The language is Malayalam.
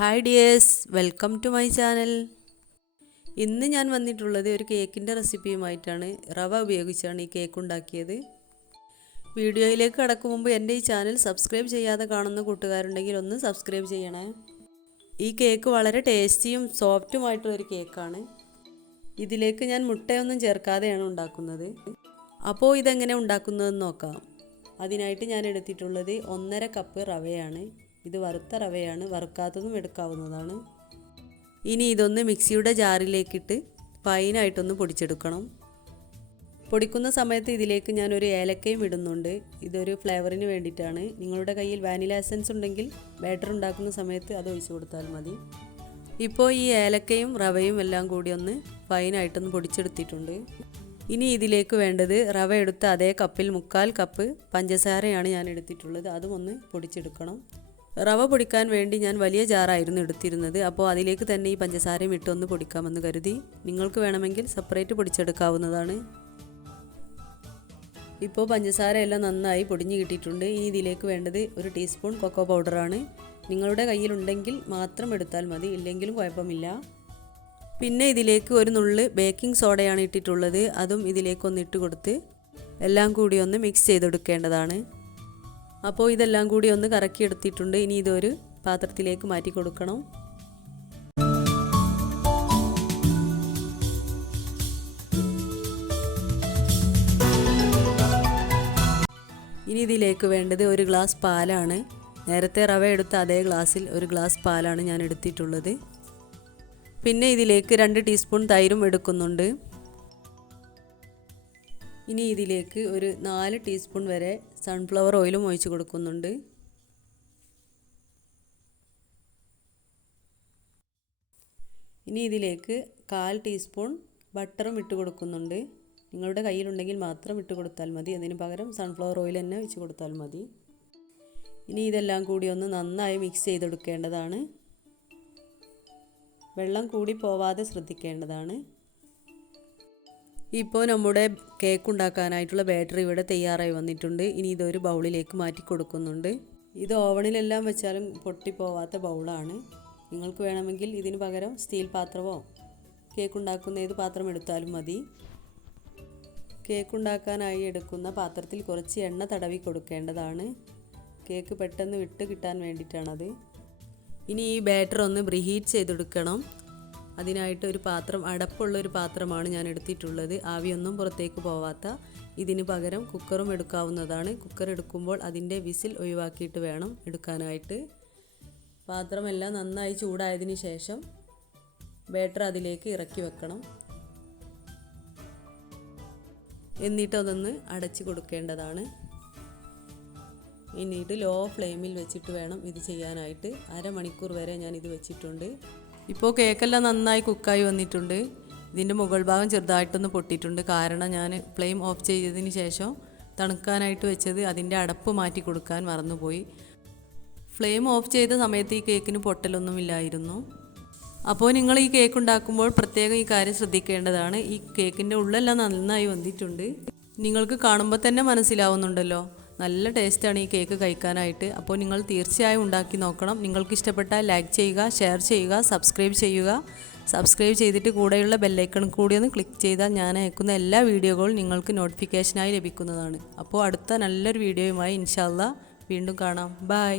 Hi dears, welcome to my channel. ഇന്ന് ഞാൻ വന്നിട്ടുള്ളത് ഒരു കേക്കിൻ്റെ റെസിപ്പിയുമായിട്ടാണ്. റവ ഉപയോഗിച്ചാണ് ഈ കേക്ക് ഉണ്ടാക്കിയത്. വീഡിയോയിലേക്ക് കടക്കും മുമ്പ് എൻ്റെ ഈ ചാനൽ സബ്സ്ക്രൈബ് ചെയ്യാതെ കാണുന്ന കൂട്ടുകാരുണ്ടെങ്കിൽ ഒന്ന് സബ്സ്ക്രൈബ് ചെയ്യണേ. ഈ കേക്ക് വളരെ ടേസ്റ്റിയും സോഫ്റ്റുമായിട്ടുള്ളൊരു കേക്കാണ്. ഇതിലേക്ക് ഞാൻ മുട്ടയൊന്നും ചേർക്കാതെയാണ് ഉണ്ടാക്കുന്നത്. അപ്പോൾ ഇതെങ്ങനെ ഉണ്ടാക്കുന്നതെന്ന് നോക്കാം. അതിനായിട്ട് ഞാൻ എടുത്തിട്ടുള്ളത് 1.5 കപ്പ് റവയാണ്. ഇത് വറുത്ത റവയാണ്, വറുക്കാത്തതും എടുക്കാവുന്നതാണ്. ഇനി ഇതൊന്ന് മിക്സിയുടെ ജാറിലേക്കിട്ട് ഫൈനായിട്ടൊന്ന് പൊടിച്ചെടുക്കണം. പൊടിക്കുന്ന സമയത്ത് ഇതിലേക്ക് ഞാനൊരു ഏലക്കയും ഇടുന്നുണ്ട്. ഇതൊരു ഫ്ലേവറിന് വേണ്ടിയിട്ടാണ്. നിങ്ങളുടെ കയ്യിൽ വാനില എസൻസ് ഉണ്ടെങ്കിൽ ബാറ്റർ ഉണ്ടാക്കുന്ന സമയത്ത് അത് ഒഴിച്ചു കൊടുത്താൽ മതി. ഇപ്പോൾ ഈ ഏലക്കയും റവയും എല്ലാം കൂടി ഒന്ന് ഫൈനായിട്ടൊന്ന് പൊടിച്ചെടുത്തിട്ടുണ്ട്. ഇനി ഇതിലേക്ക് വേണ്ടത് റവ എടുത്ത അതേ കപ്പിൽ 1/4 കപ്പ് പഞ്ചസാരയാണ് ഞാൻ എടുത്തിട്ടുള്ളത്. അതും ഒന്ന് പൊടിച്ചെടുക്കണം. റവ പൊടിക്കാൻ വേണ്ടി ഞാൻ വലിയ ജാറായിരുന്നു എടുത്തിരുന്നത്. അപ്പോൾ അതിലേക്ക് തന്നെ ഈ പഞ്ചസാരയും ഇട്ടൊന്ന് പൊടിക്കാമെന്ന് കരുതി. നിങ്ങൾക്ക് വേണമെങ്കിൽ സെപ്പറേറ്റ് പൊടിച്ചെടുക്കാവുന്നതാണ്. ഇപ്പോൾ പഞ്ചസാര എല്ലാം നന്നായി പൊടിഞ്ഞ് കിട്ടിയിട്ടുണ്ട്. ഇനി ഇതിലേക്ക് വേണ്ടത് 1 ടീസ്പൂൺ കൊക്കോ പൗഡറാണ്. നിങ്ങളുടെ കയ്യിലുണ്ടെങ്കിൽ മാത്രം എടുത്താൽ മതി, ഇല്ലെങ്കിലും കുഴപ്പമില്ല. പിന്നെ ഇതിലേക്ക് ഒരു നുള്ള് ബേക്കിംഗ് സോഡയാണ് ഇട്ടിട്ടുള്ളത്. അതും ഇതിലേക്കൊന്ന് ഇട്ട് കൊടുത്ത് എല്ലാം കൂടി ഒന്ന് മിക്സ് ചെയ്തെടുക്കേണ്ടതാണ്. അപ്പോൾ ഇതെല്ലാം കൂടി ഒന്ന് കറക്കിയെടുത്തിട്ടുണ്ട്. ഇനി ഇതൊരു പാത്രത്തിലേക്ക് മാറ്റി കൊടുക്കണം. ഇനി ഇതിലേക്ക് വേണ്ടത് 1 ഗ്ലാസ് പാലാണ്. നേരത്തെ റവ എടുത്ത അതേ ഗ്ലാസ്സിൽ 1 ഗ്ലാസ് പാലാണ് ഞാൻ എടുത്തിട്ടുള്ളത്. പിന്നെ ഇതിലേക്ക് 2 ടീസ്പൂൺ തൈരും എടുക്കുന്നുണ്ട്. ഇനി ഇതിലേക്ക് ഒരു 4 ടീസ്പൂൺ വരെ സൺഫ്ലവർ ഓയിലും ഒഴിച്ച് കൊടുക്കുന്നുണ്ട്. ഇനി ഇതിലേക്ക് 1/4 ടീസ്പൂൺ ബട്ടറും ഇട്ട് കൊടുക്കുന്നുണ്ട്. നിങ്ങളുടെ കയ്യിലുണ്ടെങ്കിൽ മാത്രം ഇട്ട് കൊടുത്താൽ മതി, അതിന് പകരം സൺഫ്ലവർ ഓയിൽ തന്നെ ഒഴിച്ച് കൊടുത്താൽ മതി. ഇനി ഇതെല്ലാം കൂടി ഒന്ന് നന്നായി മിക്സ് ചെയ്തെടുക്കേണ്ടതാണ്. വെള്ളം കൂടി പോവാതെ ശ്രദ്ധിക്കേണ്ടതാണ്. ഇപ്പോൾ നമ്മുടെ കേക്ക് ഉണ്ടാക്കാനായിട്ടുള്ള ബാറ്ററി ഇവിടെ തയ്യാറായി വന്നിട്ടുണ്ട്. ഇനി ഇതൊരു ബൗളിലേക്ക് മാറ്റി കൊടുക്കുന്നുണ്ട്. ഇത് ഓവണിലെല്ലാം വെച്ചാലും പൊട്ടിപ്പോവാത്ത ബൗളാണ്. നിങ്ങൾക്ക് വേണമെങ്കിൽ ഇതിന് പകരം സ്റ്റീൽ പാത്രമോ കേക്ക് ഉണ്ടാക്കുന്ന ഏത് പാത്രം എടുത്താലും മതി. കേക്ക് ഉണ്ടാക്കാനായി എടുക്കുന്ന പാത്രത്തിൽ കുറച്ച് എണ്ണ തടവി കൊടുക്കേണ്ടതാണ്. കേക്ക് പെട്ടെന്ന് വിട്ട് കിട്ടാൻ വേണ്ടിയിട്ടാണത്. ഇനി ഈ ബാറ്റർ ഒന്ന് പ്രീഹീറ്റ് ചെയ്തെടുക്കണം. അതിനായിട്ട് ഒരു പാത്രം, അടപ്പുള്ളൊരു പാത്രമാണ് ഞാൻ എടുത്തിട്ടുള്ളത്. ആവിയൊന്നും പുറത്തേക്ക് പോവാത്ത. ഇതിന് പകരം കുക്കറും എടുക്കാവുന്നതാണ്. കുക്കർ എടുക്കുമ്പോൾ അതിൻ്റെ വിസിൽ ഒഴിവാക്കിയിട്ട് വേണം എടുക്കാനായിട്ട്. പാത്രമെല്ലാം നന്നായി ചൂടായതിന് ശേഷം ബാറ്റർ അതിലേക്ക് ഇറക്കി വെക്കണം. എന്നിട്ട് അതൊന്ന് അടച്ചു കൊടുക്കേണ്ടതാണ്. എന്നിട്ട് ലോ ഫ്ലെയിമിൽ വെച്ചിട്ട് വേണം ഇത് ചെയ്യാനായിട്ട്. 1/2 മണിക്കൂർ വരെ ഞാൻ ഇത് വെച്ചിട്ടുണ്ട്. ഇപ്പോൾ കേക്കെല്ലാം നന്നായി കുക്കായി വന്നിട്ടുണ്ട്. ഇതിൻ്റെ മുകൾ ഭാഗം ചെറുതായിട്ടൊന്ന് പൊട്ടിയിട്ടുണ്ട്. കാരണം ഞാൻ ഫ്ലെയിം ഓഫ് ചെയ്തതിന് ശേഷം തണുക്കാനായിട്ട് വെച്ചത് അതിൻ്റെ അടപ്പ് മാറ്റി കൊടുക്കാൻ മറന്നുപോയി. ഫ്ലെയിം ഓഫ് ചെയ്ത സമയത്ത് ഈ കേക്കിന് പൊട്ടലൊന്നുമില്ലായിരുന്നു. അപ്പോൾ നിങ്ങൾ ഈ കേക്ക് ഉണ്ടാക്കുമ്പോൾ പ്രത്യേകം ഈ കാര്യം ശ്രദ്ധിക്കേണ്ടതാണ്. ഈ കേക്കിൻ്റെ ഉള്ളെല്ലാം നന്നായി വന്നിട്ടുണ്ട്. നിങ്ങൾക്ക് കാണുമ്പോൾ തന്നെ മനസ്സിലാവുന്നുണ്ടല്ലോ, നല്ല ടേസ്റ്റാണ് ഈ കേക്ക് കഴിക്കാനായിട്ട്. അപ്പോൾ നിങ്ങൾ തീർച്ചയായും ഉണ്ടാക്കി നോക്കണം. നിങ്ങൾക്ക് ഇഷ്ടപ്പെട്ടാൽ ലൈക്ക് ചെയ്യുക, ഷെയർ ചെയ്യുക, സബ്സ്ക്രൈബ് ചെയ്യുക. സബ്സ്ക്രൈബ് ചെയ്തിട്ട് കൂടെയുള്ള ബെല്ലൈക്കൺ കൂടി ഒന്ന് ക്ലിക്ക് ചെയ്താൽ ഞാൻ അയക്കുന്ന എല്ലാ വീഡിയോകളും നിങ്ങൾക്ക് നോട്ടിഫിക്കേഷനായി ലഭിക്കുന്നതാണ്. അപ്പോൾ അടുത്ത നല്ലൊരു വീഡിയോയുമായി ഇൻഷാ അല്ലാഹ് വീണ്ടും കാണാം. ബൈ.